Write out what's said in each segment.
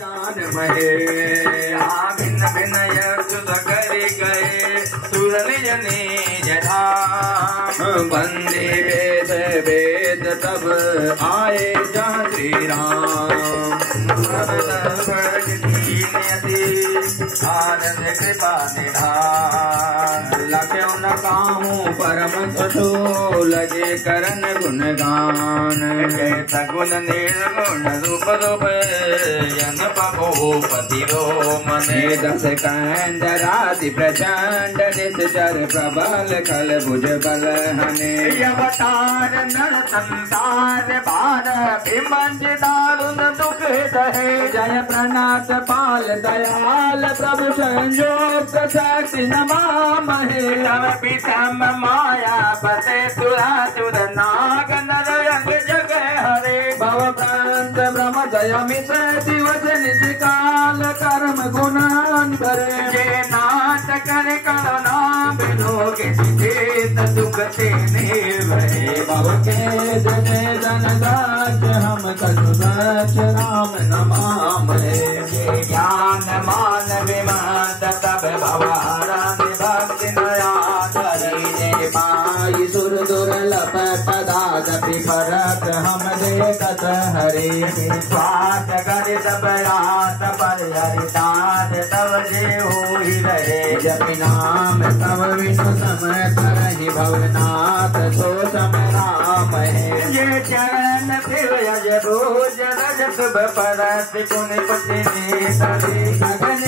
जान महे भिन्न भिन्न यशुध करि गए सुरलिज निज धाम वंदे वेद वेद तब आए जहाँ श्री राम आनंद कृपा निधान लख्यो न काहू परम सुठो लगे करन गुणगान सगुण निर्गुण रूप रूप यन पभूपति रो मने दस कंदरादि प्रचंड निश्चर प्रबल खल भुज बल हने अवतार नर संसार भार विमंज दारुण दुख दहे जय प्रणात पाल दयाल प्रभु संयोग शक्ति नमामहे तव पितम माया पते सुरासुर नाग नर रंग जग हरे भव प्रांत ब्रह्म जय मित दिवस निशिकाल कर्म गुणान करे जे नाथ कर करुणा बिनोगे चेत दुख ते निर्भय भव के जने जन दास हम कछु सच राम नमामहे ज्ञान मान विमत तब भवारा भक्ति नया धरी पाई सुर दुर्लभ पदादपि फरक हम देखत हरे स्वात कर तब रात पर हरिदास तब जे होई रहे जप नाम तब विष्णु समय करहि भवनाथ सो समय राम है ये चरण फिर यज रोज रज शुभ परस पुण्य पति गगन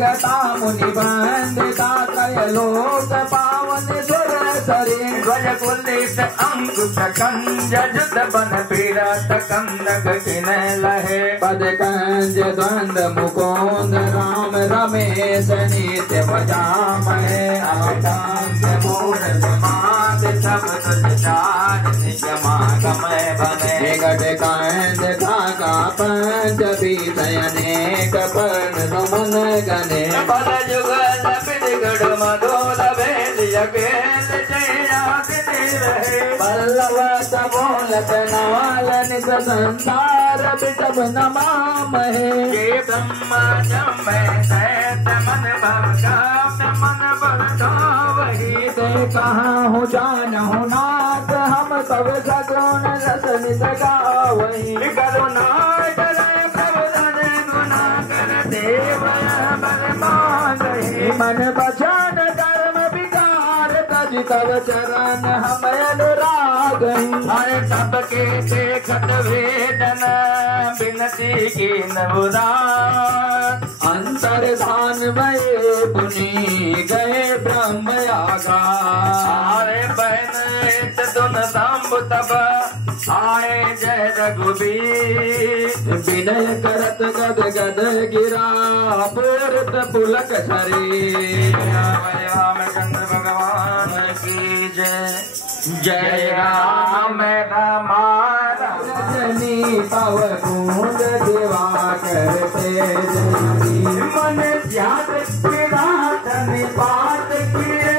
गता मुनि बंदिता त्रय लोक पावन सुर सरे ध्वज कुलित अंकुश कंज जुत बन पीड़त कंदक किन लहे पद कंज द्वंद मुकुंद राम रमेश नित्य भजामहे अवतांग मूर समात सब तुझ चार निगमागमय बने गढ़ कंद काका पंच बीतयनेक पर्ण सुमन गणे बल जुगल पिगढ़ मधोल भेल यगेल रहे पल्लव बोलत नवाल निज संसार बिटब नमामहे ये ब्रह्मा जम्मे सैत मन भवगात मन बलता वही ते कहाँ हो जान हो नाथ हम सब सगुण रस निज गावहि करुणा करे प्रभु धन गुना कर देव बर मांगहि मन बचन कर्म विकार तज तव चरण हम अनुराग हरे सबके देखत वेदन बिनती की नवुदान अंतर धान भय पुनि गए ब्रह्म आगा हरे बहन इत दुन दम्ब तब आए जय रघुबीर विनय करत गद गद गिरा पूरत पुलक हरे रामचंद्र भगवान की जय जय राम रमानी पव कूंद दिवा करते मन ध्यान विराधन पात किए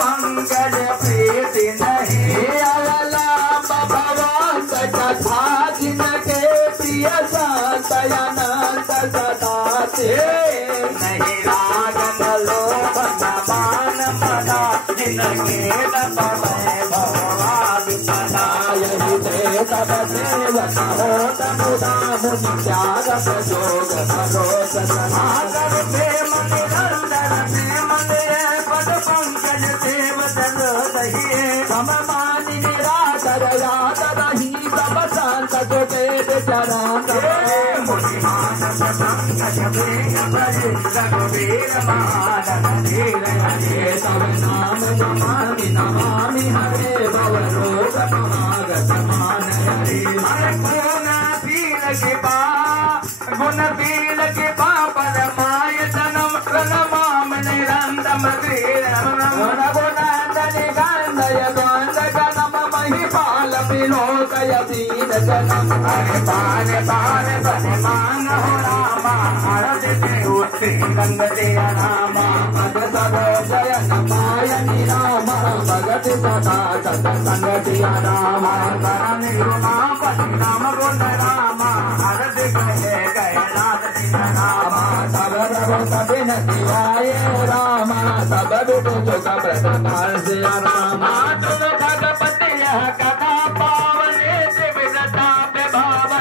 पंकज प्रीति नहीं अवला भगवान कथा जिनके प्रिय सतयानंद सदा से नहीं रागन लोभ मान मना जिनके भगवान सदा यही ते तब सेवक हो तमुदा मुनि त्याग प्रयोग भरोस समागर प्रेम निरंतर प्रेम पद पंकज देव दल दहिए हम मानि निराकर याद रही सब संत को देव चरण मुनि मान पंकज प्रेम भजे रघुवीर मान धीर हरे सब नाम नमामि नमामि हरे भव रोग समागत मान हरे गुण पील के पा पर माया पिलोकय वीर जनम अरे पार पार बन मान हो रामा आरत के उठे रंग दिया रामा अद सरो जयन मायनी रामा भगत सदा सत संग दिया रामा करण गुणा पति राम गुण रामा आरत गए गए नाथ दिया रामा सब रघु कबिन दिवाए रामा सब दुख सुख प्रताप सिया रामा तुम भगपति यह कथा पावने शिवता पे भाव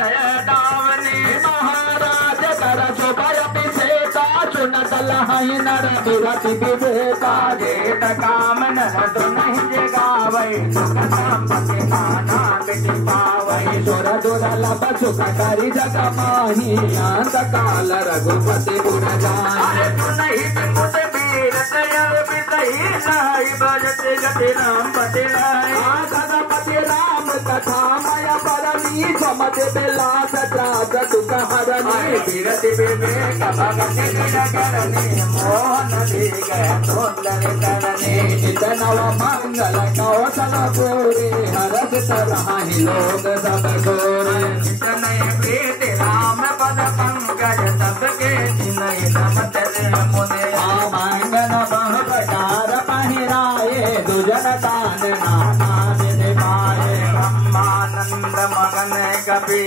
दावने महाराज कर सुभय पिछेता चुनत लहाई नर विरति विवेका जेत काम नर तो नहीं जगावै सुख संपत्ति नाना मिटि पावै सुर दुर्लभ सुख करि जग माही अंत काल रघुपति पुर जाय अरे तू नहीं मुझ बीरत यल बिसही नाही भजत गति राम पति लाय सदापति राम कथा माया परमी समझ बिलास जाग दुख हरनी विरति विवेक भगति करनी मोहन दी गए सुंदर करनी नित नव मंगल कौशल पूरी हरस सराहि लोग सब गोरे नित नय प्रीत राम पद पंकज सबके जिनहि नमत मुने मंगन बहु प्रकार पहिराए दुजन तान नाना निभाए ब्रह्मानंद मगन कपि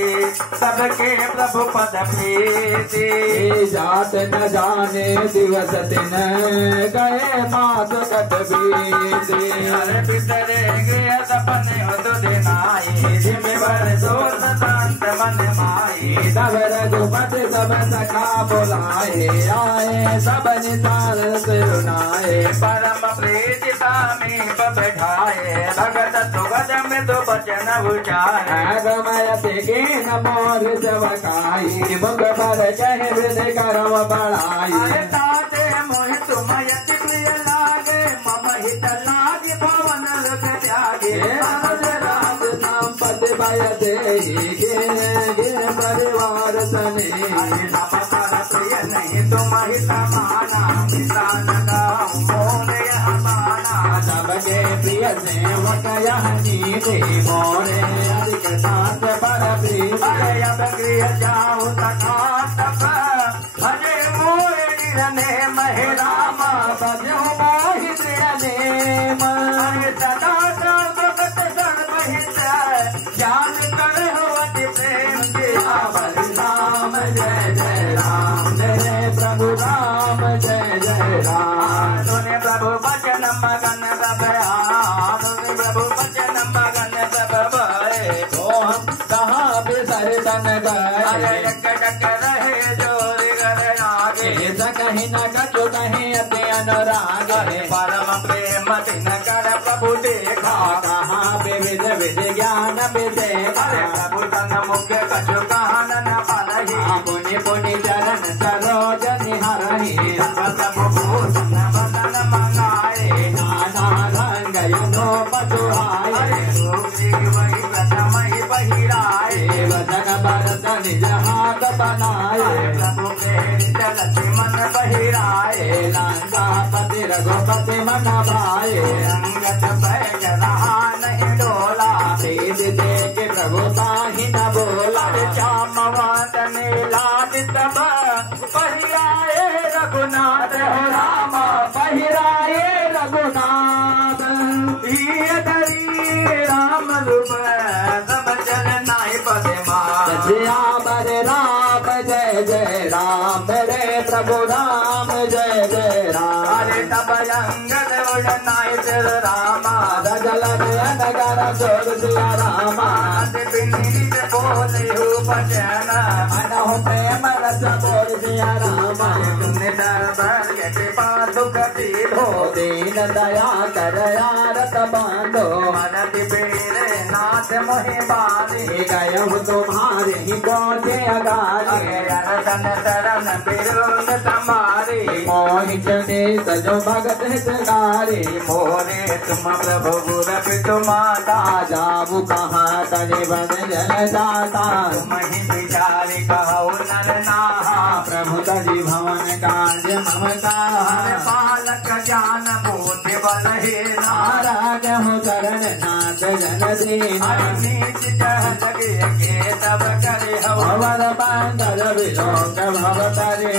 सबके प्रभु पद प्रीति जात न जाने दिवस दिन गए मास कट बीते हर पितरे गृह सपने उदु दिनाई जिम भर सोर शांत मन माई तब रघुपति सब सखा बुलाए आए सब निशान सुनाए परम प्रीति स्वामी बैठाए भगत सुगत में तो बचन उचारे गमयते के मोर जवकाई मुख पर कह वृद्ध करम बढ़ाई ताते मोहि तुम यति प्रिय लागे मम हित लागे भवन लोक त्यागे राज नाम पद भय देहि गे परिवार सने नमस्कार प्रिय नहीं तुम हित माना निशान गाँव मोरे हमारा सबके प्रिय सेवक यह नीति मोरे अधिक साथ पर प्रीत अब गृह जाऊँ तथा तप भजे मोरे निरने महे रामा भजो मोहि प्रियनेम सदा भगत सर्वहित ज्ञान कर अति प्रेम के बलि राम जय जय राम जय प्रभु राम जय जय राम सुने प्रभु वचन मगन सब सुने प्रभु वचन मगन सब भय तो हम कहाँ बिसर तन गए टक रहे जोर कर आगे कहीं न कछु कहीं अति अनुराग परम प्रेम दिन कर प्रभु देखा कहाँ विविध विधि ज्ञान विषेखा प्रभु तन मुख्य कछु कहन न पालहि पुनि पुनि चरण सरोज निहरहि प्रभु भूषण बदन मंगाए नाना रंग यनो पछुआए वही प्रथम ही बहिराए वदन भरत निज हाथ बनाए प्रभु के चलत मन बहिराए लंका पति रघुपति मन भाए अंगत बैठ रहा नहीं डोला प्रीत देख प्रभु ताहि न बोला चामवादन लादित बहिराए रघुनाथ हो रामा बहिराए रघुनाथ धरी राम रूप सब जन नाहि पदे बर राम जय जय राम रे प्रभु राम जय जय राम अरे तब अंगद उड़नाई तेर रामा रजल नगर जोर सिया रामा बिनीत बोले हो भजन मन हो प्रेम रस बोल सिया रामा तुमने दरबार के पास दुखती हो दीन दया कर यारत बांधो मन दिबेरे नाथ मोहि बारी गय हो तुम्हारे ही गोटे अगारी अरसन शरण विरोध तुम्हारी मोहि चने सजो भगत हितकारी मोरे तुम प्रभु गुरु तुम्हारा जाबु कहाँ तनि बन जन जाता तुम ही विचारी कहो नर नाहा प्रभु तजि भवन काज ममता पालक ज्ञान बुद्धि बल हे नाराज हो चरण नाथ जन दीना नीच लगे के तब करे हवर बांधल विलोक भवतारे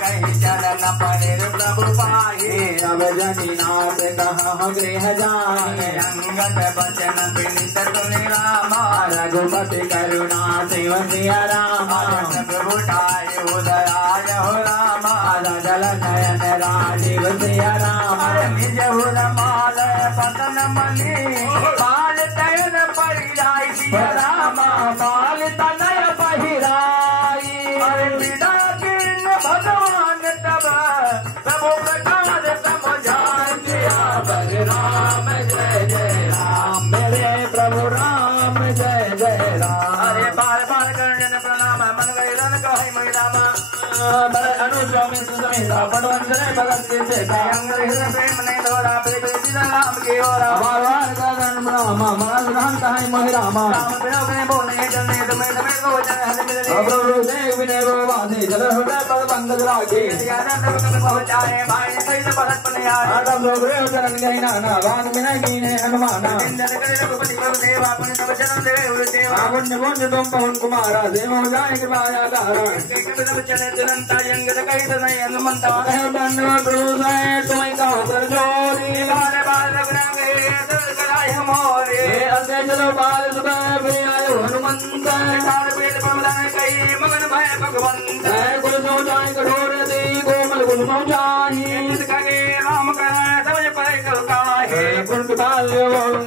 कहीं चरण परे प्रभु पाए अब जनी नाथ कहाँ गृह जाए अंगत बचन विनित तुनि रामा रघुपति करुणा शिव सिया रामा प्रभु ठाए उदयाय हो रामा जल नयन राजीव सिया रामा निज हुन माल पतन मणि माल तयन परिराय सिया रामा माल तनय पहिराई विदा किन भगवान तब प्रभु प्रकाश समझान दिया राम जय जय राम मेरे प्रभु राम जय जय राम अरे बार बार करने प्रणाम मन गए रन कहे मई रामा अनुस्वामी सुसमेता पटवंशने भगत के से प्रेम ने दोरा प्रेम राम के ओर बार बार करन प्रणाम मन राम कहे मई रामा राम बिना बिना बोले जने तुम्हें तुम्हें को जन हद मिले प्रभु देव विनय वासी जल हृदय पद पंकज राखे आनंद पद पहुंचाए भाई सहित भरत पनिया आदम लोगे चरण गई नाना वान विनय कीने हनुमाना इंद्र करे रघुपति प्रभु देव अपने तब चरण दे देव पुण्य पुण्य तुम पवन कुमारा देव हो जाए कृपाया धारा एक बिना चले तुरंत यंग कही तो नहीं हनुमंत कहे धन्यवाद प्रभु से तुम्हें कहो कर जोरी बारे बार रघुराम के कराय मोरे असे चलो बाल सुबह भी आयो हनुमंत चार वेद प्रमदान कही मगन भय भगवंत कुल सो जाए कठोर दी कोमल कुल सो जाए कहे राम कहे समझ पाए कल काहे कुल बाल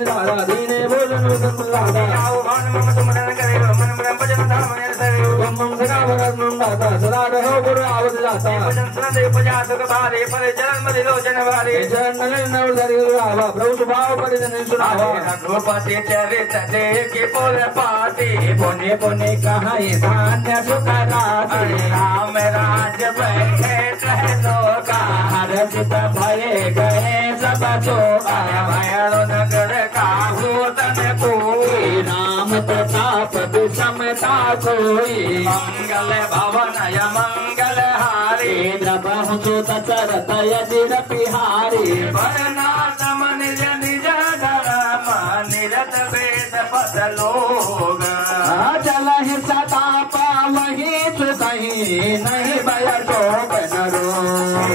दादा दीने भोजन तुम दादा आओ भान मम तुम मन करे मन ब्रह्म भजन धाम ने सरे तुम सदा भगत दाता सदा रहो गुरु आवत जाता भजन सुनते पूजा सुख भारे पर चरण मधि लोचन वारे चरण नव धरि आवा प्रभु स्वभाव परिजन सुनावा रघुपति चरित देखे पुर पाती पुण्य पुण्य कहाई धान्य सुख राशि राम राज बैठे कह दो का हर्षित भये गए सब सो भयणु नगर काहू तन कोई राम प्रताप विषमता कोई मंगल भवन मंगल हारी द्रबहु सुत चरत यजिर बिहारी वरनाथम निज निज धर्म निरत वेद पद लोग चलहि सदा पावहि सुखहि नहीं भय शोक न रोग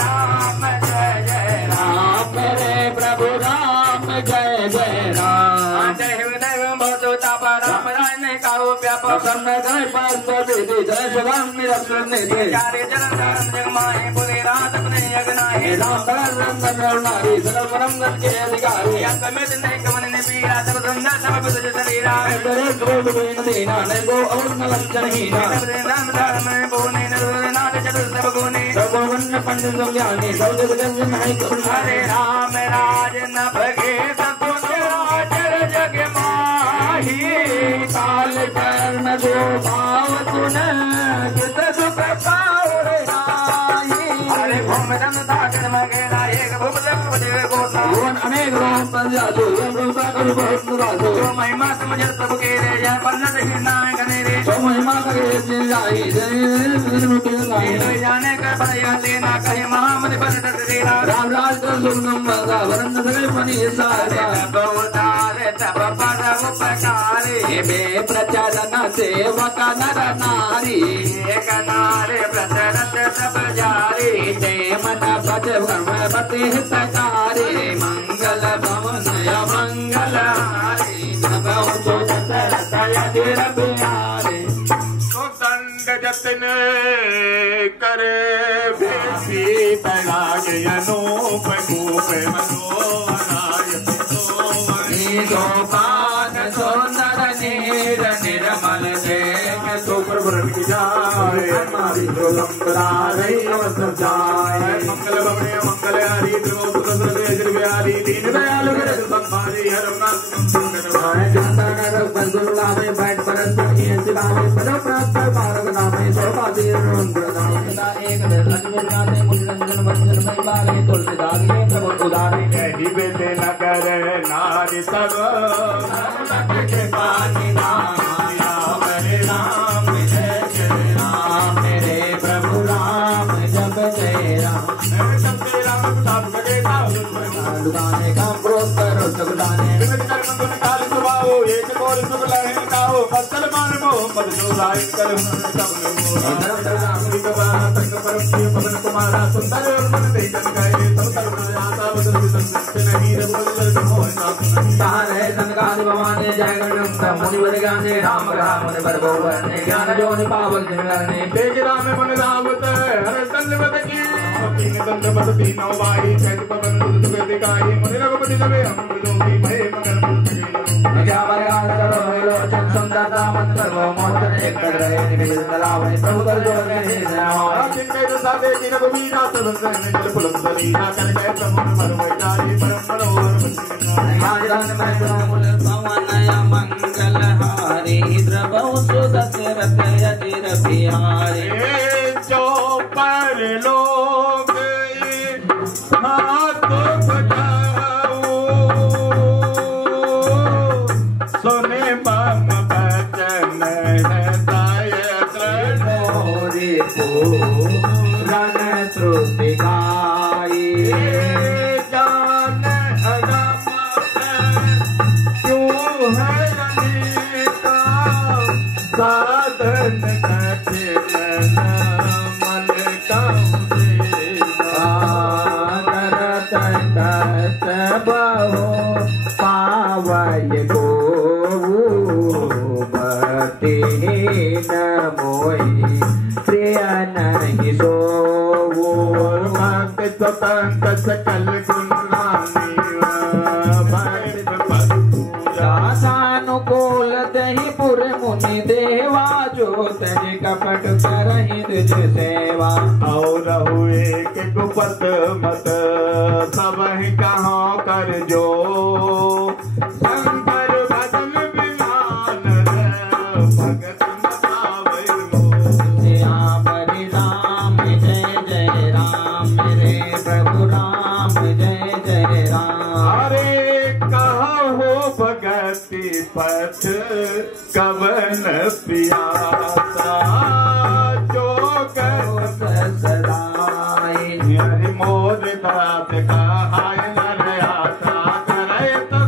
राम जय जय राम मेरे प्रभु राम जय जय राम जय देव बहुत ताप राम राय ने काहू व्यापक समय गए पास दीदी जय शिवम निरक्षण निधि चारे चरण जग माहे बोले रात अपने यज्ञनाहे राम राम नारी सरल परम गण के अधिकारी अंक में दिन कमन ने पीरा सब सुंदर सब बुझ शरीरा तेरे क्रोध बिन दीना ने गो और न लक्षण हीना राम राम में बोने नाथ चतुर सब गुने सब वन पंडित ज्ञानी सब जग नहीं करुण हरे राम राज न भगे सपुन राजर जग माही काल कर्म जो भाव तुन कित सुख पावरे राही हरे भूम दन सागर मगे नायक भूप जग देव गोता भुवन अनेक रोम पंजालो यम रूपा करू बहुत राजो जो महिमा समझ सब के रे या पन्नत हिरनाय गने रे जो महिमा करे जिन जाई जाने कर भया लेना कहे महामति पर तेरा राम राज कर सुगम वगा वरन सगल पनी सारा बहुतार तब पर उपकारी बे प्रचरण सेवक नर नारी एक नारे प्रचरत सब जारी जय मन भज ब्रह्मपति हितकारी मंगल भवन मंगल हारी नभो तो दशरथ यदिर बिहारी जतन करे भेसी पराग अनूप रूप मनोहराय गोपाल सुंदर नीर निर्मल देख सुप्रभु जाए हमारी गोलंबरारे अवसर जाए मंगल भवने मंगल हरि द्रौपदी सुरदेव बिहारी दीन दयालु गुरु संभारी हरनाथ सुंदर जनता रघु बंधुला में बैठ परत ये सिलावे पद प्राप्त भारत नामे सर्वाधि रुद्र नामे एक अनवरनाते मुनिरंजन मंजन में बाले तुलसीदास ये प्रभु उदारी कही बेटे न करे नारी सब के पानी नाम हरे राम जय जय राम मेरे प्रभु राम जप जय राम जप जय राम प्रताप बड़े दुकाने काम क्रोध करो दुकाने गुण काल सुभाओ एक कोर सुख लहन काओ फसल मान मोहम्मद जो राय कर पवन कुमारा सुंदर मन दे जन गए सब सर्व आता बदल नहीं रे बोल तार है संगाद भगवान जय गणम मुनि वर गाने राम राम मन बर भगवान ज्ञान जो नि पावल जन तेज राम मन रावत हर तन्वत की तीन दंड बद तीनों बाई चैत पवन दुख दिखाई मुनि रघुपति लवे हम जोगी भय मगर क्या बरगाल करो लोचन सुंदरता मंत्र वो मोहन एक कर रहे निबिल तलावनि प्रभु कर जो रे नाम जिनके जो सादे जिन भूमिका सदन जल पुलम दरीना कर गए प्रभु मरवैतारी परम मनोहर महाजन में मुल पवन मंगल हारी द्रवौ सुदशरथ अजिर बिहारी जो पर लोग हाथ बजाओ सुने मम बचन हृदय मोरे पूरन श्रुति गाई जान अगम क्यों है अनेका साधन कठिन मन बहु पावय गो भक्ति न मोहि प्रिय नहीं सो भक्त स्वतंत्र सकल गुणानुकूल दही पुर मुनि देवा जो तज कपट करहि तुझ सेवा और हुए के गुपत मत सब ही कहाँ कर जो शंकर भजन विमान भगत श्याम हरि राम जय जय राम रे प्रभु राम जय जय राम अरे कहा हो भगति पथ कवन प्यासा जो कर सदाई हरि मोर दास कहाय नर आशा करे तो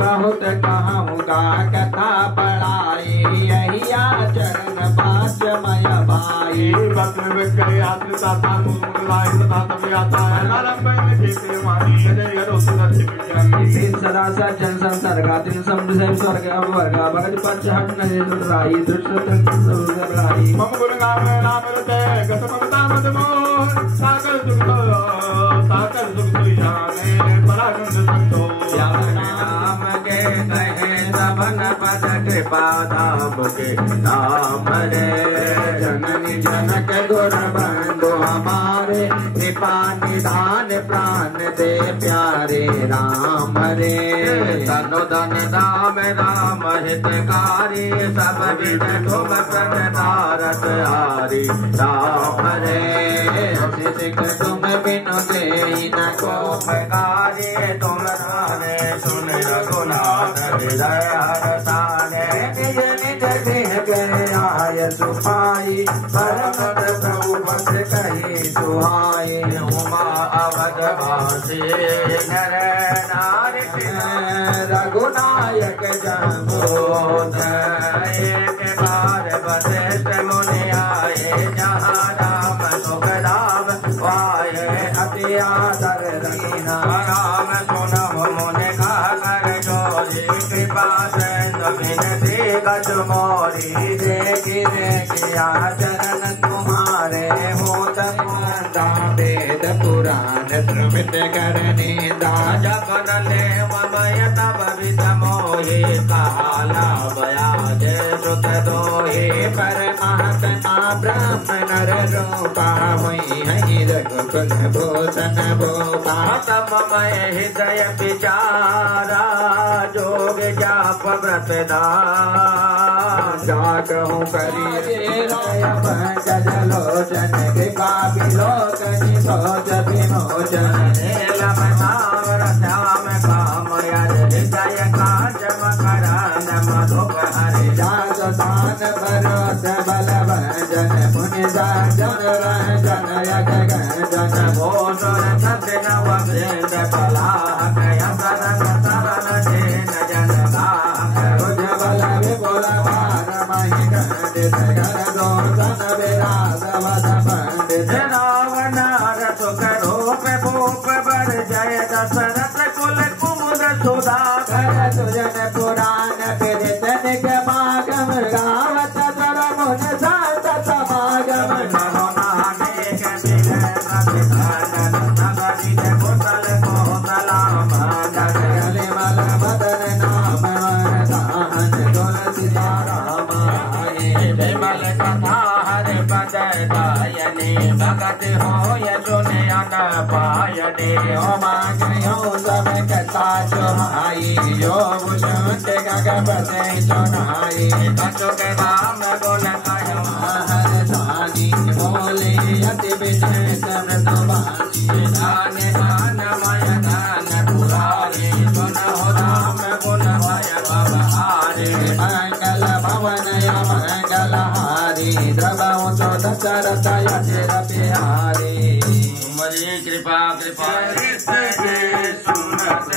बहुत कहूँगा कथा पढ़ाई यही आचरण पाँचमय भाई बकर करे आत्मता साधु मुगलाय तथा समय आता है आरंभ में जीते वाणी जय गरो तीन सदा सज्जन संसर्गा तीन समुद्र से स्वर्ग अवर्गा भगत पंच हट नहीं राई दृष्ट राई मम गुण नाम नाम रते गत ममता मत मोह सागर सुख जाने परानंद संतो नाम के कहे सबन पद कृपा धाम के नाम रे जननी जनक गुर बंधु हमारे कृपा निधान प्राण दे प्यारे राम रे तनु धन धाम राम हितकारी सब विद तुम प्रदारत हारी राम रे सिख तुम बिनु दे न को मगारी तुम राने सुन रघुनाथ हृदय हरसाने निज निज देह गए आय सुखाई परम प्रभु पद कही सुहाई उमा अवध वासी नर नारी रघुनायक जम्बोदय एक बार वशिष्ठ मुनि आए जहाँ राम सुख राम वाये अति आदर रखना राम सुनहु मुनि कह कर जोरी कृपा बिनती गज मोरी देखी देखिया चरण तुम्हारे होत वेद पुराण प्रमित करनी दाजा कर ले ममय तब विद मोहे काला बयाज सुत दोहे परमात्मा ब्रह्म नर रूपा हुई हई रघुकुल भूषण भूपा तब मय हृदय विचारा जोग जाप व्रत जागहु करिए जलोचन कृपा विलोकनि सोच विमोचन श्याम काम हृदय काज मकरान मधुक हरि जाग दान भरोस बल भजन मुनि जन रंजन यग गंजन भोजन छद नव वृंद पलाह दशरथ कुल कुमुद सुधाकर सुजन पुराण कीर्तन के मागम गावत सरमुन सात समागम नहाने के विजय प्रतिधान नगरी के कुशल कोसलाम जगले मल मदन नाम वरदान तुलसी राम विमल कथा हरि पद गायने भगत हो यशुने अन पायने ओ मांगयो सब कथा सुहाई जो भूषुत गगपते सुनाई कछु के नाम गुण कहो हर सानी बोले अति विजय समृत बानी दान दानमय दान पुरारे सुनो राम गुण भय भवहारे मंगल भवन मंगल हारी द्रवौ तो दशरथ यतिर बिहारी मरी कृपा कृपा सुनत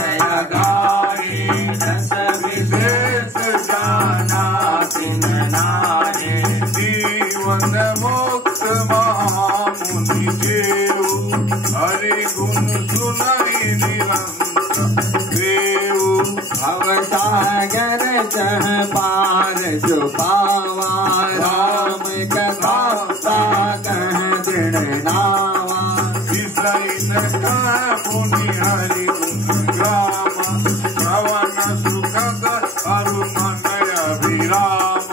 गारी रस विशेष जाना तिन नारी जीवन मुक्त महामुनि देव हरि गुण सुनई निरंतर देव भवसागर चह पार जो पावा राम कथा कह दृढ़ नावा पुनि हरि ग्राम श्रवण सुखद अरुमनय विराम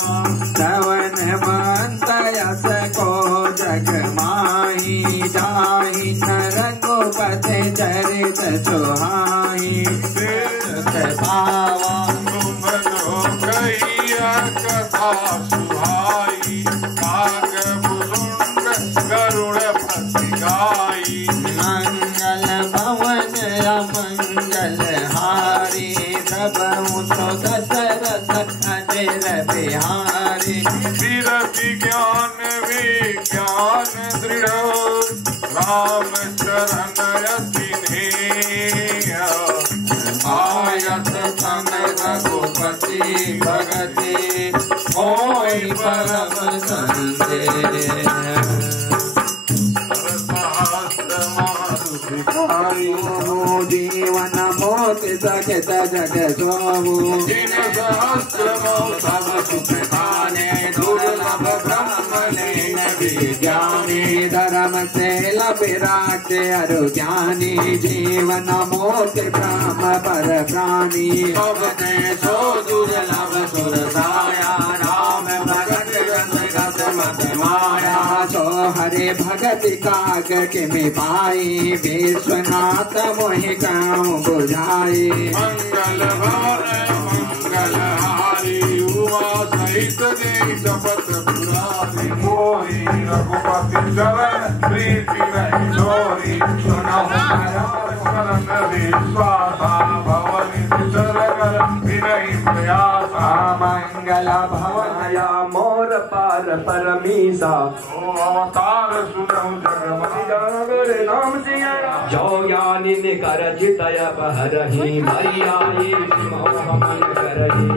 श्रवण मंत यस को जग माही जाहि न रघुपति चरित सुहाई पावा तुम लोकैया कथा सुहाई काग बुलुंड गरुड़ पति गाई मंगल भवन मंगल हारी प्रभु तो दशरथ अजर बिहारी विरति ज्ञान विज्ञान दृढ़ राम चरण आयत तन रघुपति भगति कोई परम संदेह जीवन मोति सकित जग सोमु जिन सहस्र सब सुख खाने दुर्लभ ब्रह्म लेन विज्ञानी धर्म से लभिराट अरु ज्ञानी जीवन मोति ब्रह्म पर प्राणी अवने सो दुर्लभ सुर साया राम भगत रस गत मत माया सो हरे भगत काग किमि पाई विश्वनाथ मोहि काम बुझाई मंगल भवन मंगल हारी हुआ सहित दे शपथ पुरारी मोहि रघुपति चरण प्रीति रही जोरी सुनो शरण विश्वासा भवनि सरगर विनय प्रयासा मंगल भवन या मोर पार परमीसा ओ अवतार सुनो जगमति जागर नाम सिया जो ज्ञानी निकर चितय बहरही मैया ये मोह मन करही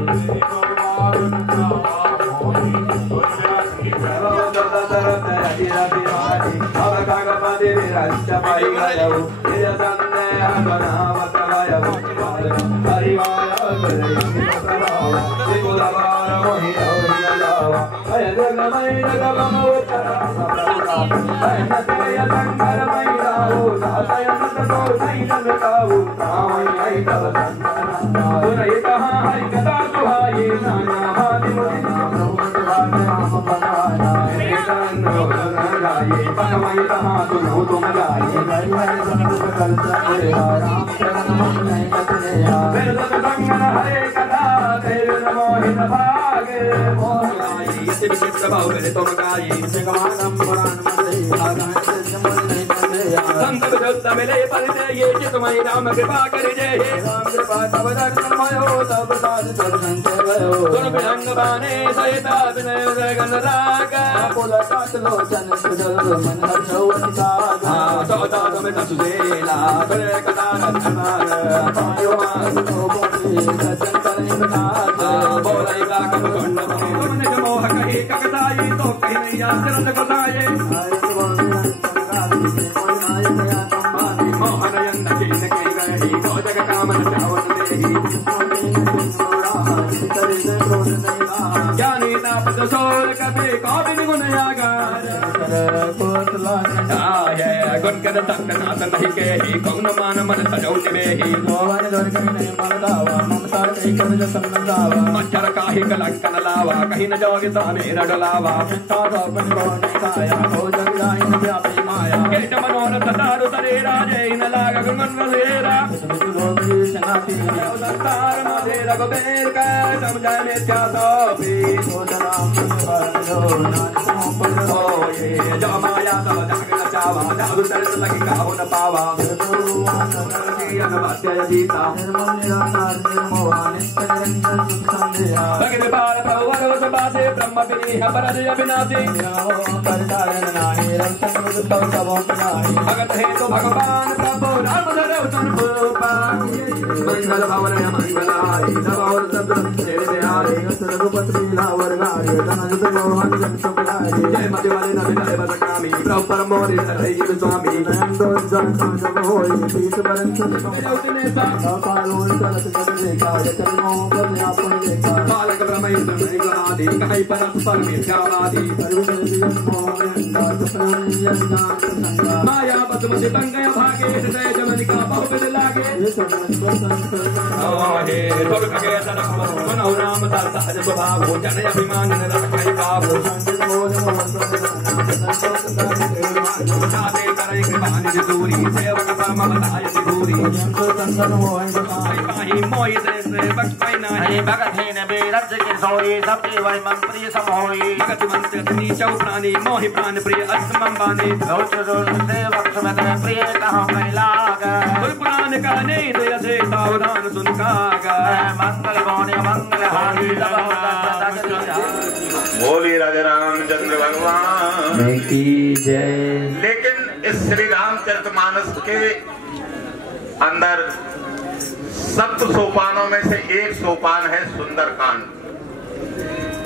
राम कृपा कर जय राम कृपा तब दर्शनमय हो तब साध दर्शन से भयो तुम विहंग बाने सहित विनय गण राग पुलकात लोचन सुजल मन हर्षवति साग सौदा तुम तसुसेला करे कथा रत्नार पायो मान तो बोले दर्शन करे बिठात बोलाई का कब कंड तुमने मोह कही ककताई चरण गोसाए मोहनयन कीन के गही गो जग कामन चावन देही ज्ञानी तापस सोर कपि कौपिन गुण यागार गुण कर तक नाथ नहीं के ही कौन मान मन सजौ निवेही मच्छर काहि कलंकन लावा कहीं न जोग ताने रडलावा केट मनोरथ दारु तरे राजे न लाग गुण वसेरा संसार मधे रघुबीर का समझाए मिथ्या सोपी जो माया तब जग न चावा जादू चरित लगी काहु न पावा जीता भगत बाल प्रभु भगवत बासे ब्रह्म विनीह परजय विनाशी भगत हेतु भगवान प्रभु राम धरौ तन मंगल भवन मंगलाय नवौर शब्द तेरे बिहारी रघुपति लावर गारी धनजुत मोहन जन सुखलाय जय मति वाले नबी नरे बदकामी प्रभु परमोरि हरि स्वामी नंदो जन जग होई पीत बरन सुने सा पालो चलत जग देखा चरणो पर आपन देखा बालक ब्रह्म इंद्र निगलादि कहि परस्पर मिथ्यावादी माया बदमति बंगय भागे हृदय जमन का बहुविध लागे राम सहज स्वभाव जन अभिमान रखै पावो दूरी सेवक परम बताय दूरी मोहि सेवक नहीं भगत हीन बेरज के सोई सब जीवन मन प्रिय समोई भगत मंत्र नीचौ प्राणी मोहि प्राण प्रिय असमम बानी सेवक सुमत प्रिय कहाँ कैलाग पुराण कहने दे सावधान सुन कागा मंगल गौणी मंगल हारी बोली राजा रामचंद्र भगवान की जय। लेकिन इस श्री रामचरितमानस के अंदर 7 सोपानों में से एक सोपान है सुंदरकांड,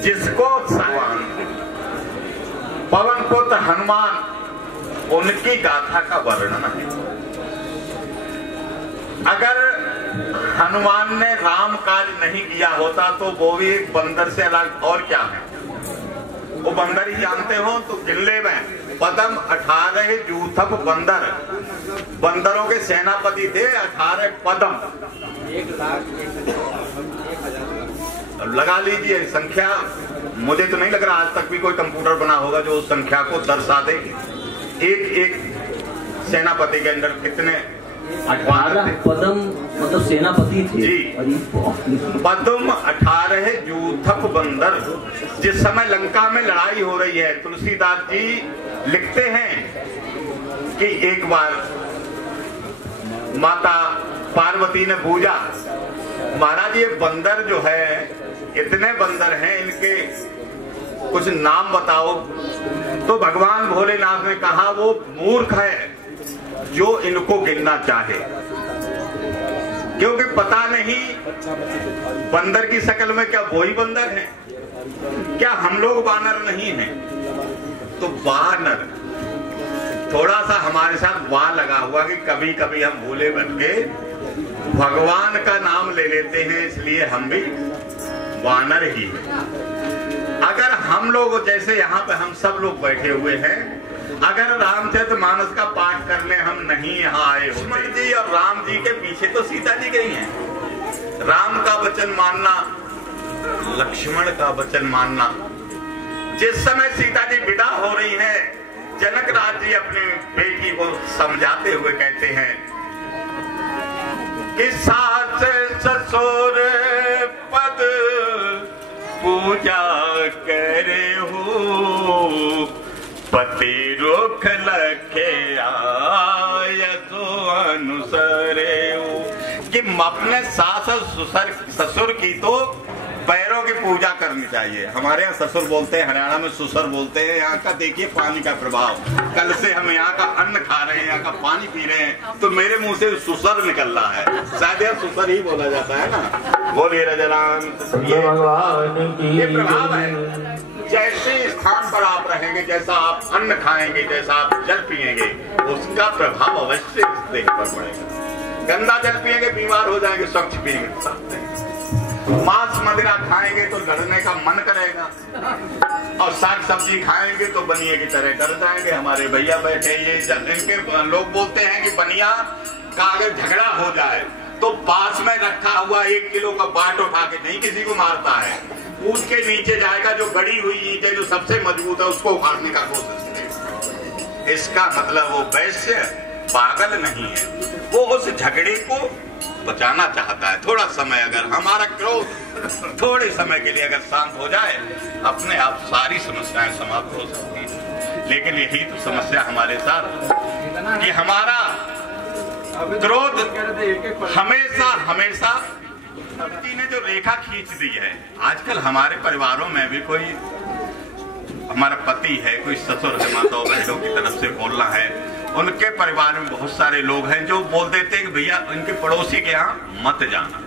जिसको भगवान पवन पुत्र हनुमान उनकी गाथा का वर्णन है। अगर हनुमान ने राम काज नहीं किया होता तो वो भी एक बंदर से अलग और क्या है, वो बंदर ही जानते हो तो किले में पदम 18 जूथप बंदर, बंदरों के सेनापति थे 18 पदम। 1,01,000 लगा लीजिए संख्या, मुझे तो नहीं लग रहा आज तक भी कोई कंप्यूटर बना होगा जो उस संख्या को दर्शा दे। एक सेनापति के अंदर कितने 18 पदम मतलब सेनापति थे जी। पदम 18 जूथप बंदर। जिस समय लंका में लड़ाई हो रही है, तुलसीदास जी लिखते हैं कि एक बार माता पार्वती ने पूजा, महाराज ये बंदर जो है, इतने बंदर हैं, इनके कुछ नाम बताओ। तो भगवान भोलेनाथ ने कहा वो मूर्ख है जो इनको गिनना चाहे, क्योंकि पता नहीं बंदर की शक्ल में क्या वही बंदर है, क्या हम लोग वानर नहीं हैं। तो वानर थोड़ा सा हमारे साथ वाह लगा हुआ कि कभी कभी हम भूले बन के भगवान का नाम ले लेते हैं, इसलिए हम भी वानर ही हैं। अगर हम लोग जैसे यहाँ पे हम सब लोग बैठे हुए हैं, अगर रामचरितमानस का पाठ करने हम नहीं यहाँ आए होते, लक्ष्मण जी और राम जी के पीछे तो सीता जी गई हैं। राम का वचन मानना, लक्ष्मण का वचन मानना। जिस समय सीता जी विदा हो रही है, जनक राज जी अपनी बेटी को समझाते हुए कहते हैं कि सास ससुर पद पूजा करे हो, पति रुख लखे आयसो अनुसरे हो। कि अपने सास ससुर की तो पैरों की पूजा करनी चाहिए। हमारे यहाँ ससुर बोलते हैं, हरियाणा में ससुर बोलते हैं। यहाँ का देखिए पानी का प्रभाव, कल से हम यहाँ का अन्न खा रहे हैं, यहाँ का पानी पी रहे हैं, तो मेरे मुंह से सुसर निकल रहा है। शायद यह सुसर ही बोला जाता है ना। बोलिए राजा राम, ये प्रभाव है। जैसे स्थान पर आप रहेंगे, जैसा आप अन्न खाएंगे, जैसा आप जल पिएंगे, उसका प्रभाव अवश्य इस देह पर पड़ेगा। गंदा जल पिएंगे बीमार हो जाएंगे, स्वच्छ पिएंगे मांस मदिरा खाएंगे तो लड़ने का मन करेगा, और साग सब्जी खाएंगे तो बनिए की तरह कर जाएंगे। हमारे भैया बैठे, ये इनके लोग बोलते हैं कि बनिया का अगर झगड़ा हो जाए तो पास में रखा हुआ 1 किलो का बाट उठा के नहीं किसी को मारता है, कूद के नीचे जाएगा, जो गड़ी हुई ईंट है जो सबसे मजबूत है उसको उखाड़ने का कोशिश करेगा। इसका मतलब वो वैश्य पागल नहीं है, वो उस झगड़े को बचाना चाहता है। थोड़ा समय अगर हमारा क्रोध थोड़े समय के लिए अगर शांत हो जाए, अपने आप सारी समस्याएं समाप्त हो सकती है। लेकिन यही तो समस्या हमारे साथ कि हमारा क्रोध हमेशा हमेशा ने जो रेखा खींच दी है। आजकल हमारे परिवारों में भी कोई हमारा पति है, कोई ससुर है, माताओं बहनों की तरफ से बोलना है, उनके परिवार में बहुत सारे लोग हैं जो बोल देते हैं कि भैया उनके पड़ोसी के यहाँ मत जाना।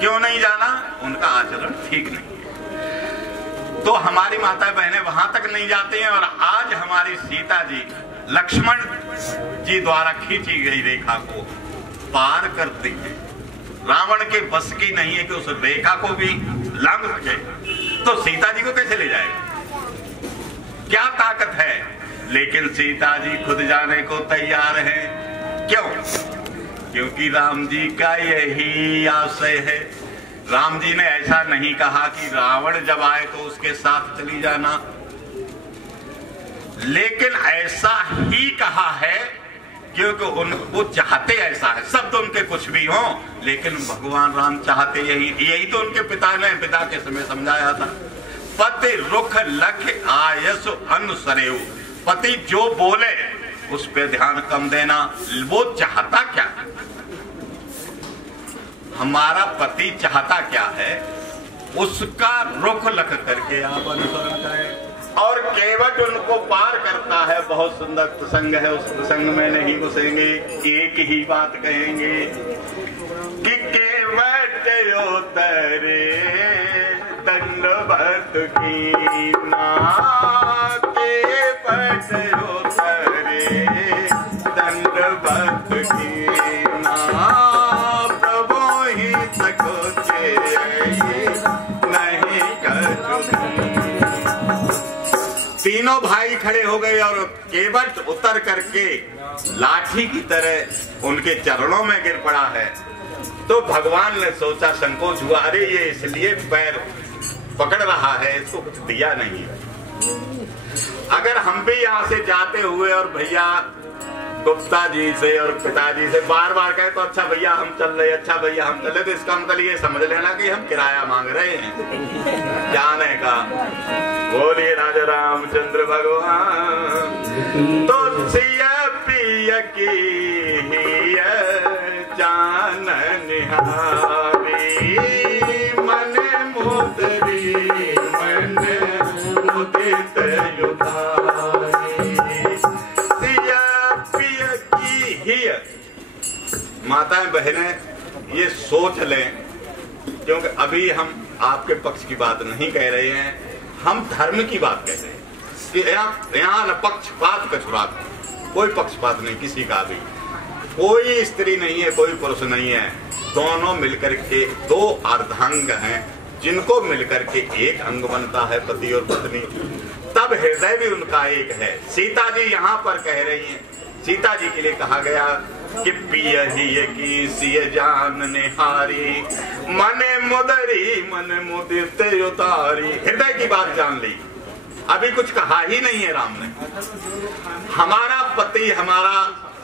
क्यों नहीं जाना? उनका आचरण ठीक नहीं है। तो हमारी माता बहनें वहां तक नहीं जाते हैं, और आज हमारी सीता जी लक्ष्मण जी द्वारा खींची गई रेखा को पार करते हैं। रावण के बस की नहीं है कि उस रेखा को भी लांघ सके, तो सीता जी को कैसे ले जाएगा? क्या ताकत है? लेकिन सीता जी खुद जाने को तैयार हैं। क्यों? क्योंकि राम जी का यही आशय है। राम जी ने ऐसा नहीं कहा कि रावण जब आए तो उसके साथ चली जाना, लेकिन ऐसा ही कहा है क्योंकि उनको चाहते ऐसा है। शब्द उनके कुछ भी हो, लेकिन भगवान राम चाहते यही तो उनके पिता के समय समझाया था। पति रुख लख आयस अनुसरेऊ, पति जो बोले उस पे ध्यान कम देना। वो चाहता क्या है? हमारा पति चाहता क्या है, उसका रुख लख करके आप अनुसरण करें, और केवट उनको पार करता है। बहुत सुंदर प्रसंग है, उस प्रसंग में नहीं घुसेंगे, एक ही बात कहेंगे कि केवट उतरे दंडवत की ना, केवट उतरे दंडवत की ना, प्रभु ही सकोचे नहीं कर। तीनों भाई खड़े हो गए और केवट उतर करके लाठी की तरह उनके चरणों में गिर पड़ा है। तो भगवान ने सोचा, संकोच हुआ, अरे ये इसलिए पैर पकड़ रहा है, इसको कुछ दिया नहीं। अगर हम भी यहाँ से जाते हुए और भैया गुप्ता जी से और पिताजी से बार बार कहे तो अच्छा भैया हम चल रहे, अच्छा भैया हम चल रहे, तो इसका मतलब ये समझ लेना कि हम किराया मांग रहे हैं जाने का। बोलिए राजा रामचंद्र भगवान। तो सिया पिया की जान निहारी, मन मुदरी मन मुदित युधारी, सिया पिया की ही। माताएं बहनें ये सोच लें, क्योंकि अभी हम आपके पक्ष की बात नहीं कह रहे हैं, हम धर्म की बात कह रहे हैं कि यहाँ न पक्षपात का छुड़ा, कोई पक्षपात नहीं किसी का भी, कोई स्त्री नहीं है, कोई पुरुष नहीं है, दोनों मिलकर के दो अर्धांग हैं, जिनको मिलकर के एक अंग बनता है पति और पत्नी, तब हृदय भी उनका एक है। सीता जी यहाँ पर कह रही हैं, सीता जी के लिए कहा गया कि पिय ही की सिय जान निहारी, मन मुदरी मन मुदित उतारी। हृदय की बात जान ली, अभी कुछ कहा ही नहीं है राम ने। हमारा पति, हमारा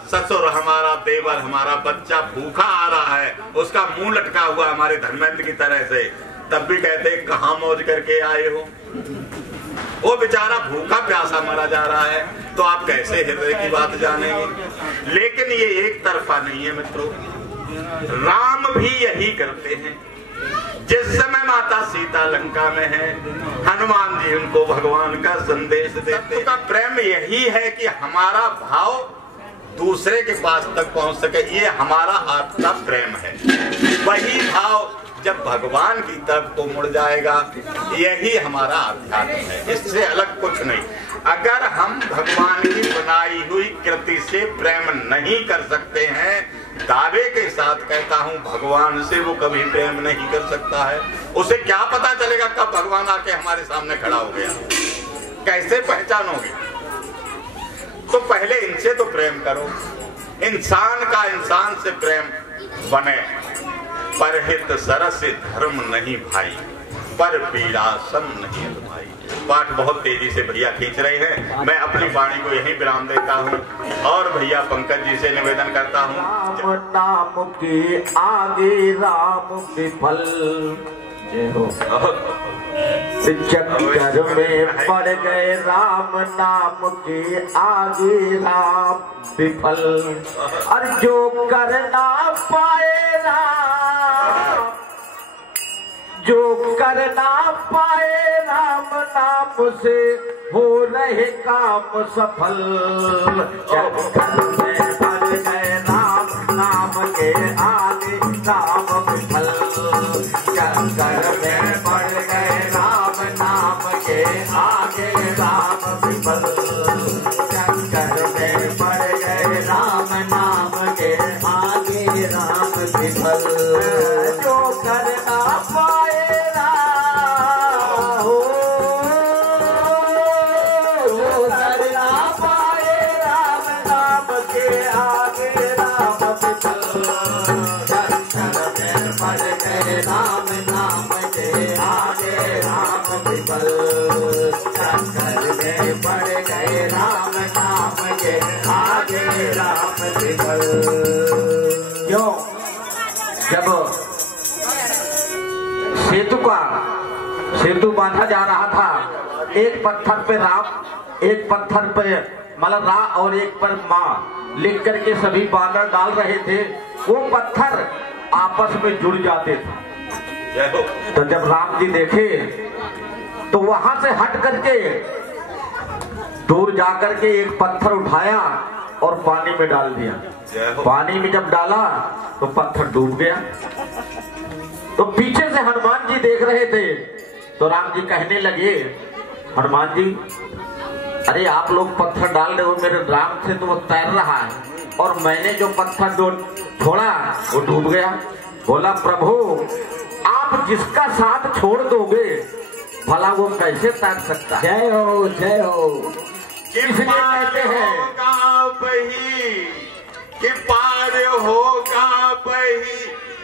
ससुर, हमारा देवर, हमारा बच्चा भूखा आ रहा है, उसका मुंह लटका हुआ हमारे धर्मेंद्र की तरह से, तब भी कहते कहाँ मौज करके आए हो। वो बेचारा भूखा प्यासा मरा जा रहा है, तो आप कैसे हृदय की बात जानेंगे। लेकिन ये एक तरफा नहीं है मित्रों, राम भी यही करते हैं। जिस समय माता सीता लंका में है, हनुमान जी उनको भगवान का संदेश देते हैं। प्रेम यही है कि हमारा भाव दूसरे के पास तक पहुंच सके, ये हमारा आपका प्रेम है। वही भाव जब भगवान की तरफ को मुड़ जाएगा। यही हमारा अध्यात्म है, इससे अलग कुछ नहीं। अगर हम भगवान की बनाई हुई कृति से प्रेम नहीं कर सकते हैं, दावे के साथ कहता हूं भगवान से वो कभी प्रेम नहीं कर सकता है। उसे क्या पता चलेगा कब भगवान आके हमारे सामने खड़ा हो गया, कैसे पहचानोगे? तो पहले इनसे तो प्रेम करो। इंसान का इंसान से प्रेम बने। परहित सरस धर्म नहीं भाई, पर पीड़ा सम नहीं अदमाई। पाठ बहुत तेजी से भैया खींच रहे हैं, मैं अपनी वाणी को यहीं विराम देता हूँ और भैया पंकज जी से निवेदन करता हूँ। राम नाम के आगे राम विफल, जय हो। चक्कर में पड़ गए राम नाम के आगे राम विफल, और जो करना पाए राम, जो करना पाए राम नाम से हो रहे काम सफल। चक्कर में पड़ गए राम नाम के आगे राम विफल, चक्कर में पड़ गए राम नाम के आगे राम विफल, चक्कर में पड़ गए राम नाम के आगे राम विफल। जो करना पाए राम, जो करना पाए राम नाम के आगे राम विफल, चक्कर में पड़ गए राम नाम के आगे राम विफल, चक्कर में पड़ गए राम नाम के आगे राम विफल। क्यों? जब सेतु बांधा जा रहा था, एक पत्थर पे राम, एक पत्थर पे मतलब रा और एक पर माँ लिख करके सभी बानर डाल रहे थे, वो पत्थर आपस में जुड़ जाते थे। तो जब राम जी देखे तो वहां से हट करके दूर जाकर के एक पत्थर उठाया और पानी में डाल दिया। पानी में जब डाला तो पत्थर डूब गया। तो पीछे से हनुमान जी देख रहे थे, तो राम जी कहने लगे, हनुमान जी अरे आप लोग पत्थर डाल रहे हो मेरे राम से, तो वो तैर रहा है और मैंने जो पत्थर छोड़ा वो डूब गया। बोला प्रभु आप जिसका साथ छोड़ दोगे भला वो कैसे तैर सकता है? जय हो जय हो। इसलिए कहते हैं कि पार होगा वही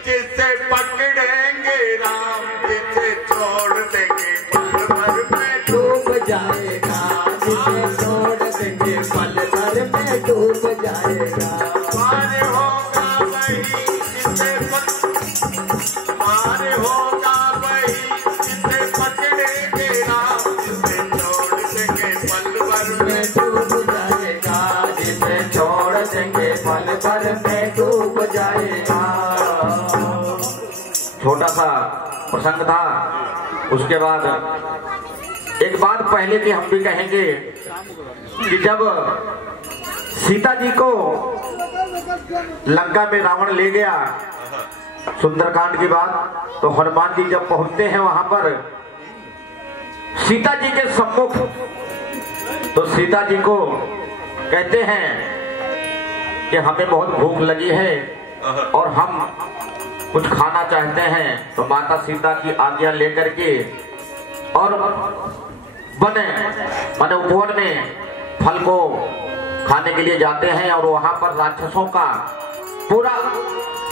जिसे पकड़ेंगे राम, जिसे छोड़ देंगे पल भर में डूब जाएगा, जिसे छोड़ देंगे पल भर में डूब जाएगा। पार होगा वही जिसे पार होगा वही जिसे पकड़ेंगे राम, जिसे छोड़ देंगे पल भर में डूब जाएगा, जिसे छोड़ देंगे पल भर में डूब जाएगा। छोटा सा प्रसंग था। उसके बाद एक बात पहले की हम भी कहेंगे कि जब सीता जी को लंका में रावण ले गया, सुंदरकांड की बात, तो हनुमान जी जब पहुंचते हैं वहां पर सीता जी के सम्मुख, तो सीता जी को कहते हैं कि हमें बहुत भूख लगी है और हम कुछ खाना चाहते हैं। तो माता सीता की आज्ञा लेकर के और बने उपवन में फल को खाने के लिए जाते हैं, और वहां पर राक्षसों का पूरा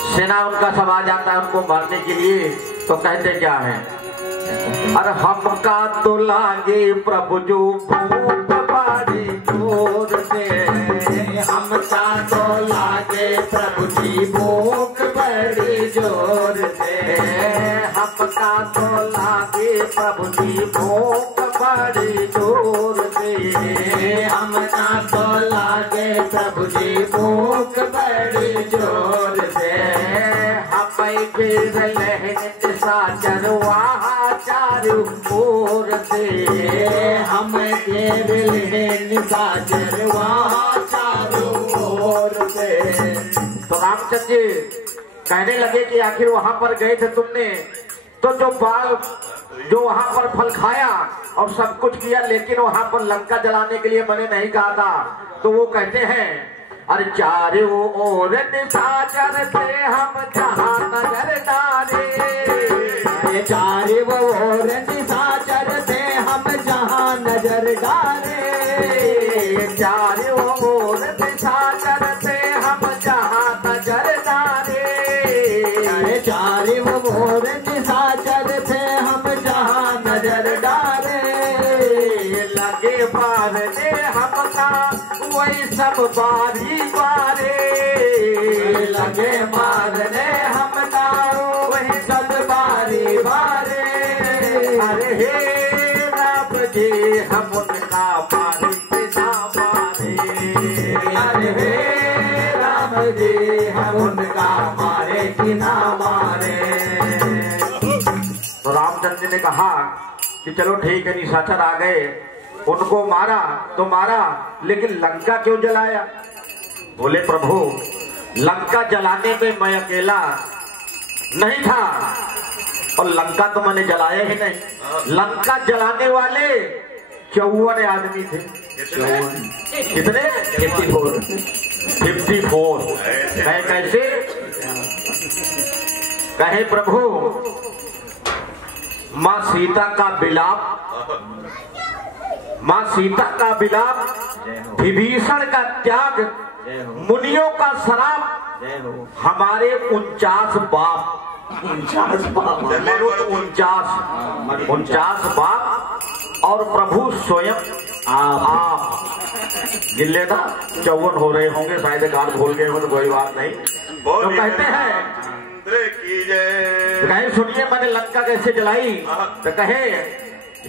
सेना उनका सब आ जाता है उनको मारने के लिए। तो कहते क्या है, अरे हमका तो लागे प्रभु जो भूख बड़ी जोर से, हमका तो लागे प्रभु जी भूख बड़ी जोर से, हमका तो लागे प्रभु जी भूख बड़ी जोर से, हमका तो लागे प्रभु जी भूख बड़ी जोर से। हमें गिर लहन साचर वहाँ चारू ओर से, हमें गिर लहन साचर वहाँ चारू ओर से। तो रामचंद्र जी कहने लगे कि आखिर वहां पर गए थे तुमने तो जो वहां पर फल खाया और सब कुछ किया, लेकिन वहां पर लंका जलाने के लिए मैंने नहीं कहा था। तो वो कहते हैं अरे चारों ओर निशाचर थे हम जहां नजर डाले, चारों ओर निशाचर थे हम जहां नजर डाले, चारों ओर निशाचर थे हम जहां नजर डाले, चारों ओर निशाचर थे हम जहां नजर डाले, लगे मारने हमका वही सब बारी बारे, लगे मारने हमका वही सब बारी बारे, अरे हे राम जी हम उनका मारे कि ना मारे, अरे हे राम जी हम उनका मारे कि ना मारे। तो रामचंद्र ने कहा कि चलो ठीक है, निशाचर आ गए, उनको मारा तो मारा, लेकिन लंका क्यों जलाया? बोले प्रभु लंका जलाने में मैं अकेला नहीं था और लंका तो मैंने जलाया ही नहीं। लंका जलाने वाले 54 आदमी थे। कितने? 54। कहे कैसे? कहे प्रभु माँ सीता का विलाप, विभीषण का त्याग, मुनियों का श्राप, हमारे 49 बाप 49 बाप और प्रभु स्वयं आप गिल्ले था 54 हो रहे होंगे, शायद कार्ड खोल गए हो तो कोई बात नहीं। तो कहते हैं कहे सुनिए मैंने लंका कैसे जलाई। तो कहे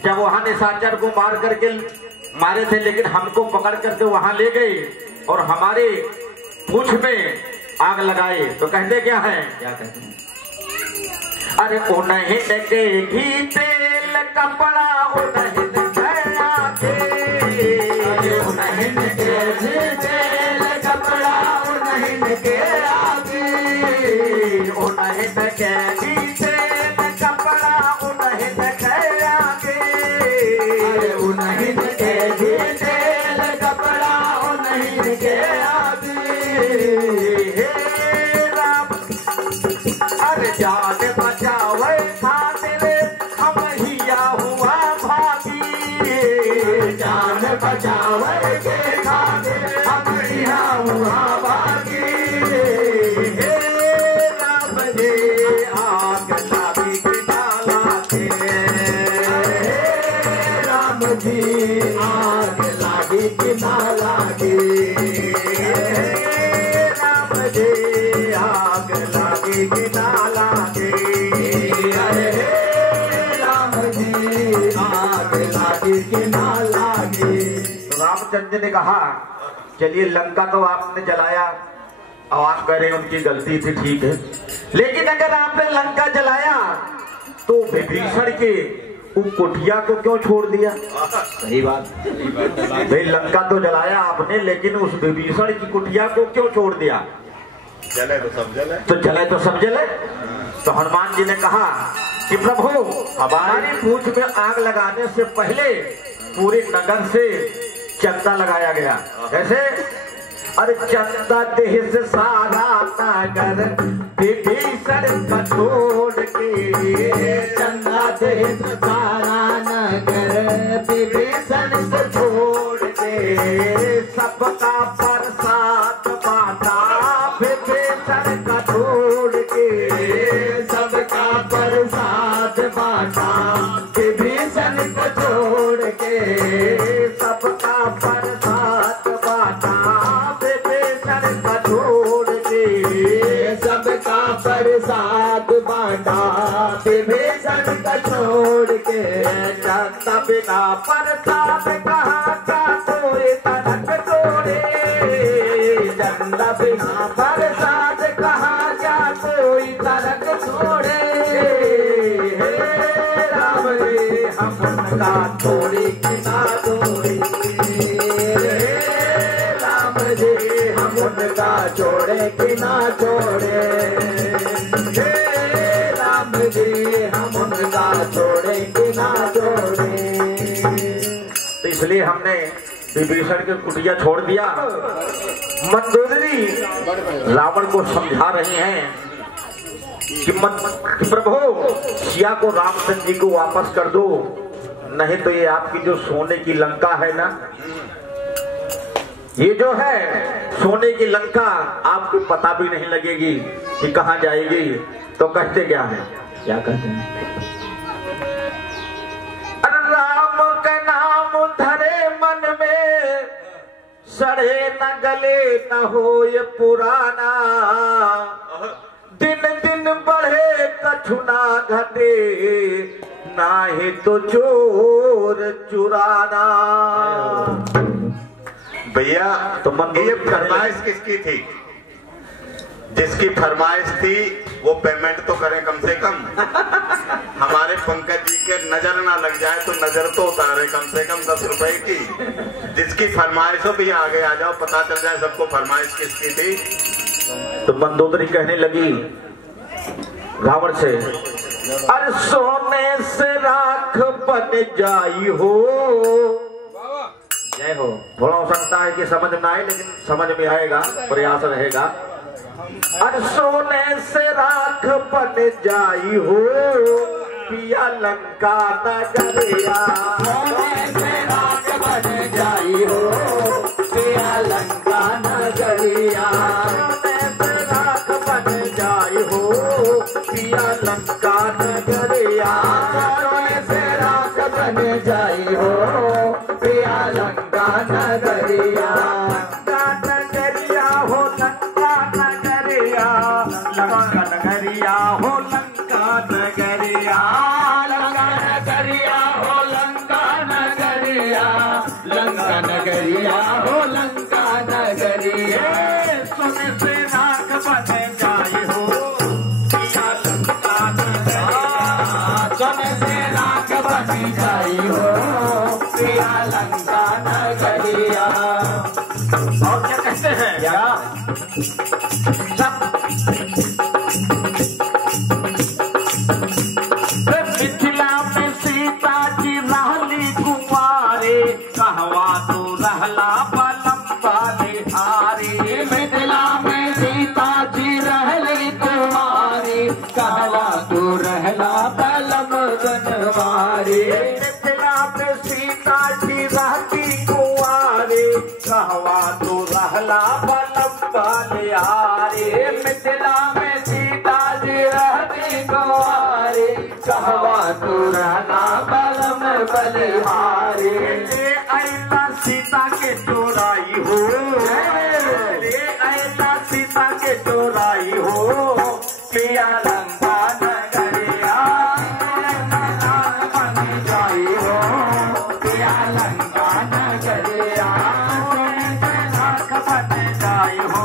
जब वहां निशाचर को मार करके मारे थे, लेकिन हमको पकड़ करके वहां ले गए और हमारे पूंछ में आग लगाए। तो कहते क्या है? क्या कहते हैं? अरे उन्हें के घी तेल कपड़ा उन्हें गया थे, उन्हें के घी तेल कपड़ा उन्हें के आगे, उन्हें के घी तेल कपड़ा उन्हें के आगे, उन्हें के घी तेल कपड़ा उन्हें के आगे, हे राम अरे जान बचावे खातिर हम हिया हुआ भागी, जान बचावे के खातिर हम हिया हुआ भागी, हे राम जी आग लागी कि ना लागे, हे राम जी आग लागी कि ना लागे, हे राम जी आग लागी कि ना लागे, अरे हे राम जी आग लागी कि ना लागे। तो रामचंद्र ने कहा चलिए लंका तो आपने जलाया, अब आप कह रहे हैं उनकी गलती थी, ठीक है, लेकिन अगर आपने लंका जलाया तो विभीषण के कुटिया को क्यों छोड़ दिया? सही बात भाई, लंका तो जलाया आपने, लेकिन उस विभीषण की कुटिया को क्यों छोड़ दिया? जले तो सब जले, तो जले तो सब जले। तो हनुमान जी ने कहा कि प्रभु हमारी पूंछ में आग लगाने से पहले पूरे नगर से चंदा लगाया गया। कैसे? अरे चंदा देह से सारा नगर विभीषण का छोड़ के, चंदा देह से सारा नगर विभीषण को छोड़ के, सबका प्रसाद बांटा विभीषण का छोड़ के, सबका प्रसाद बांटा विभीषण को छोड़ के, सबका प्रसाद बांटा विभीषण का छोड़ के, सबका प्रसाद बांटा विभीषण का छोड़ के, चंदा बिना प्रसाद कहाँ का कोई तनक छोड़े, चंदा बिना प्रसाद कहाँ का कोई तनक छोड़े, हे राम रे हम उनका छोड़े कि ना छोड़े, राम जी हम उनका छोड़े कि ना छोड़े। लिए हमने विभीषण की कुटिया छोड़ दिया। मंदोदरी रावण को समझा रही हैं कि प्रभु सिया को रामचंद्र जी को वापस कर दो, नहीं तो ये आपकी जो सोने की लंका है ना, ये जो है सोने की लंका आपको पता भी नहीं लगेगी कि कहां जाएगी। तो कहते क्या है, क्या कहते हैं, राम का नाम धरे मन में, सड़े न गले न हो ये पुराना, दिन दिन बढ़े कछु ना घटे, ना ही तो चोर चुराना। भैया तो ये फरमाइश किसकी थी? जिसकी फरमाइश थी वो पेमेंट तो करें कम से कम। हमारे पंकज जी के नजर ना लग जाए तो नजर तो उतारे कम से कम 10 रुपए की। जिसकी फरमाइश हो भी आगे आ जाओ, पता चल जाए सबको फरमाइश किसकी थी। तो मंदोदरी कहने लगी रावण से, अरे सोने से राख बन जाई हो। जय हो। थोड़ा हो सकता है कि समझ में आए, लेकिन समझ में आएगा, प्रयास रहेगा। अरे सोने से राख बन जाई हो, पिया लंका नगरिया। सोने से राख बन जाई हो, पिया लंका नगरिया। सोने से राख बन जाई हो, पिया लंका नगरिया। सोने से राख बन जाई हो, पिया लंका नगरिया। नगरिया हो लंका नगरिया, लंका नगरिया हो लंका नगरिया, लंका नगरिया हो लंका नगरिया, लंका नगरिया हो लंका नगरिया। सोने से राख बन जाई हो, पिया लंका नगरिया। सोने से राख बन जाई हो, पिया लंका नगरिया। और क्या कहते हैं, क्या मिथिला में सीता जी रहली कुंवारे, कहवा तो रहला बलम बलिहारी। मिथिला में सीता जी रहली कुंवारी, कहवा तो रहला बलम बनवारी। मिथिला में सीता जी रहती कुंवारी, कहवा तो रहला बलम बलिहारी। मिथिला में सीता जी रहती कुंवारी, कहवा तो रहला बलम बलिहारी। ले आइला सीता के चोराई हो, ले आइला सीता के चोराई हो, पिया लंका नगरिया। बन जाई हो, पिया लंका नगरिया। बन जाई हो,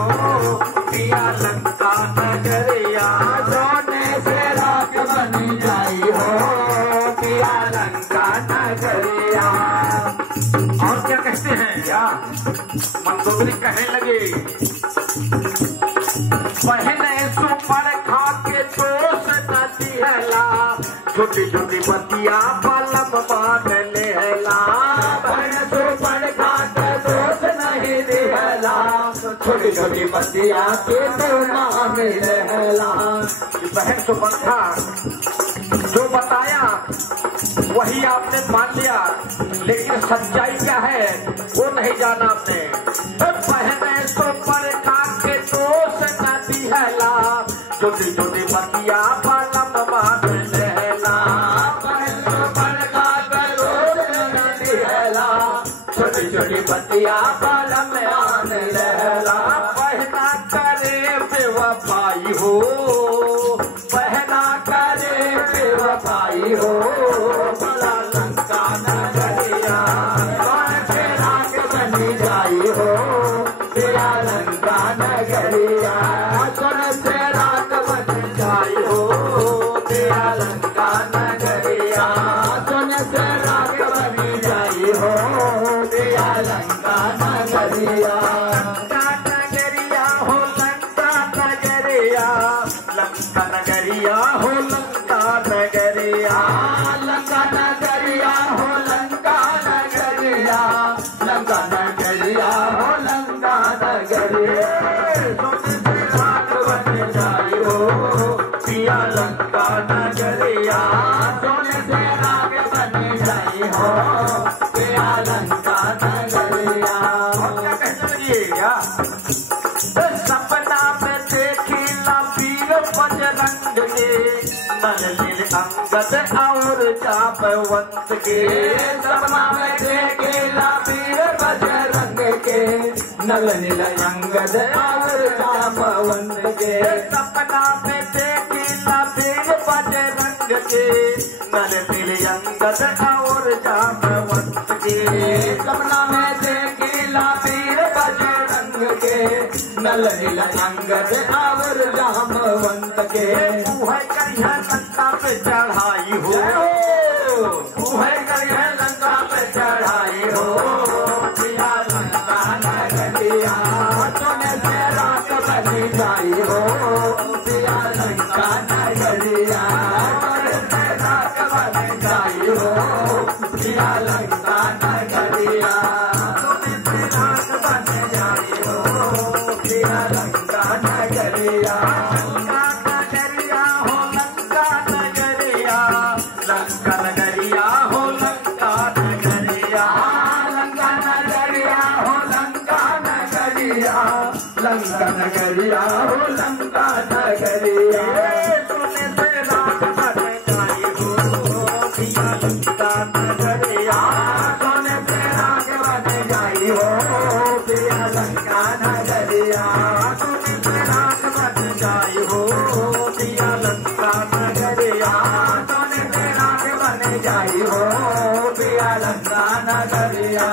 पिया लंका नगरिया। सोने से राख बन जाई हो, पिया लंका नगरिया। और क्या कहते हैं, क्या मंदोदरी कहने लगे, पहले सुपर खा के दोष न दिहला, छोटी छोटी बतिया बलम बांध लेला। पहले सुपर खा के दोष नहीं दिहला, छोटी छोटी बतिया के तो नाम रहला। बहन सुपंखा जो बताया वही आपने मान लिया, लेकिन सच्चाई क्या है वो नहीं जाना आपने। पहने तो पर खा के दोष न दिहला, छोटी छोटी बतिया बलम बांध लेला। पहने तो पर खा के दोष न दिहला, छोटी छोटी बतिया बलम बांध लेला। पहना करे बेवफाई हो, पहना करे बेवफाई हो, भला लंका नगरिया। से राख बन जाई हो, पिया लंका नगरिया। सोने से राख बन जाई हो, पिया लंका नगरिया। सोने से राख बन जाई हो, पिया लंका नगरिया। सपना में देखी वीर बजरंग के नलिन अंगद और जांबवंत के। सपना में देखी वीर बजरंग के नलिन अंगद और जांबवंत के। सपना में देखी वीर बजरंग के नलिन अंगद और जांबवंत के। सपना में देखी वीर बजरंग के नलिन अंगद और जांबवंत के। है करिया लंका पे चढ़ाई हो, है करिया लंका पे चढ़ाई हो। पिया लंका नगरिया सोने से रात बनी जाई हो। पिया लंका नगरिया सोने से रात बनी जाई हो। पिया लंका नगरिया सोने से रात बनी जाई हो। पिया लंका नगरिया लंका नगरिया हो लंका नगरिया सोने से रात बन जाई हो। पिया लंका नगरिया सोने से रात बन जाई हो। पिया लंका नगरिया सोने से रात बन जाई हो। पिया लंका नगरिया सोने से रात बन जाई हो। पिया लंका नगरिया।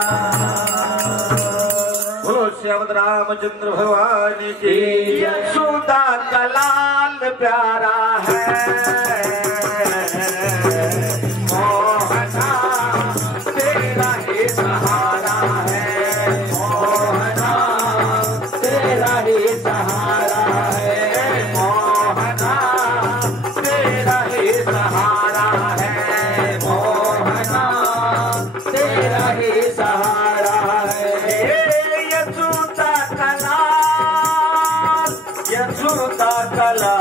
श्यामद रामचंद्र भगवान की यशोदा का लाल प्यारा है। मोहना तेरा ही सहारा है। मोहना तेरा ही सहारा है। मोहना तेरा ही सहारा है। मोहना तेरा ही सहारा है। यशोदा कला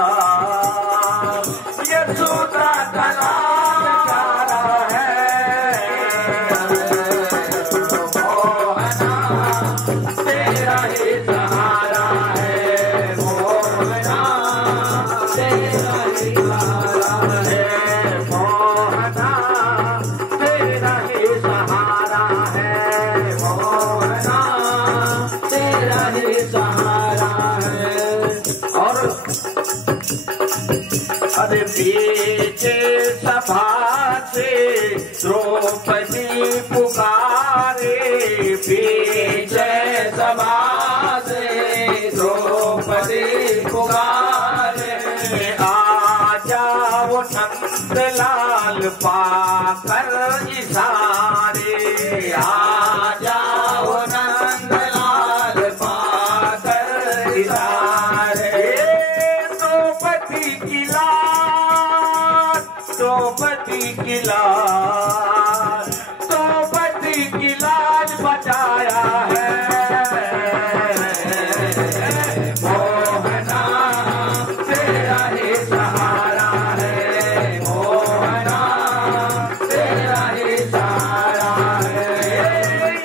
यशोदा कला प्यारा है। मोहना तेरा ही सहारा है। मोहना तेरा ही सहारा है। मोहना तेरा ही सहारा है। मोहना तेरा ही सहारा है। और अरे पीछे सभा से द्रौपदी पुकारे। पीछे सभा से द्रौपदी पुकारे। आ जाओ नंदलाल पाकर इशारे। आ जाओ नंदलाल पाकर इशारे। द्रौपदी की लाज बचाया है। मोहना तेरा ही सहारा है। मोहना तेरा ही सहारा है।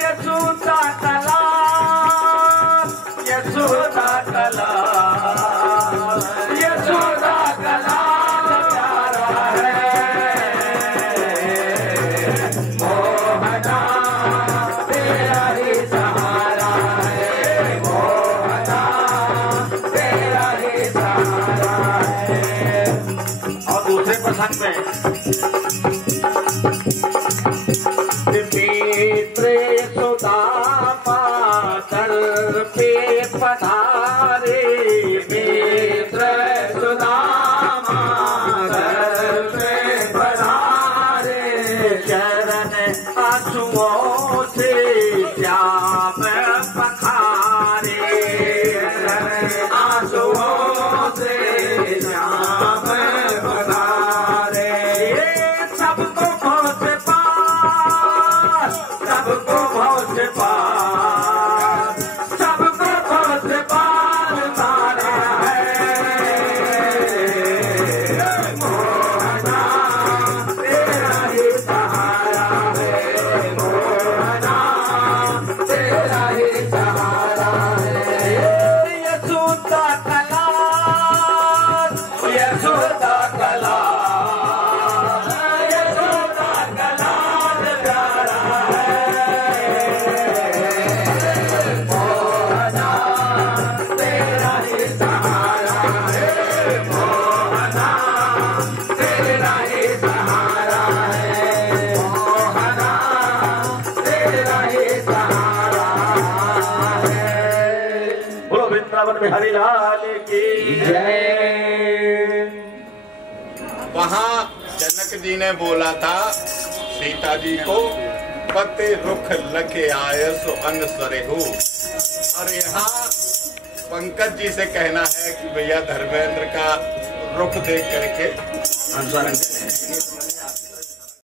यशोदा कला यशोदा कला यशोदा कला प्रसंग में मित्र सुदामा दर पे पधारे। मित्र सुदामा दर पे पधारे। चरण आंसुओं से श्याम पखारे। आंसुओं से श्याम पखारे। सबको पहुँच पास, सबको पहुँच पास, सबको पहुँच तेरा ही सहारा है मोहना, तेरा ही सहारा है मोहना, तेरा ही सहारा है। बोलो वृंदावन में हरि लाल की जय। वहां जनक जी ने बोला था सीता जी को, पति रुख लगे आय सो अनसरे हो। और यहाँ पंकज जी से कहना है कि भैया धर्मेंद्र का रुख देख करके अनुसरण करें।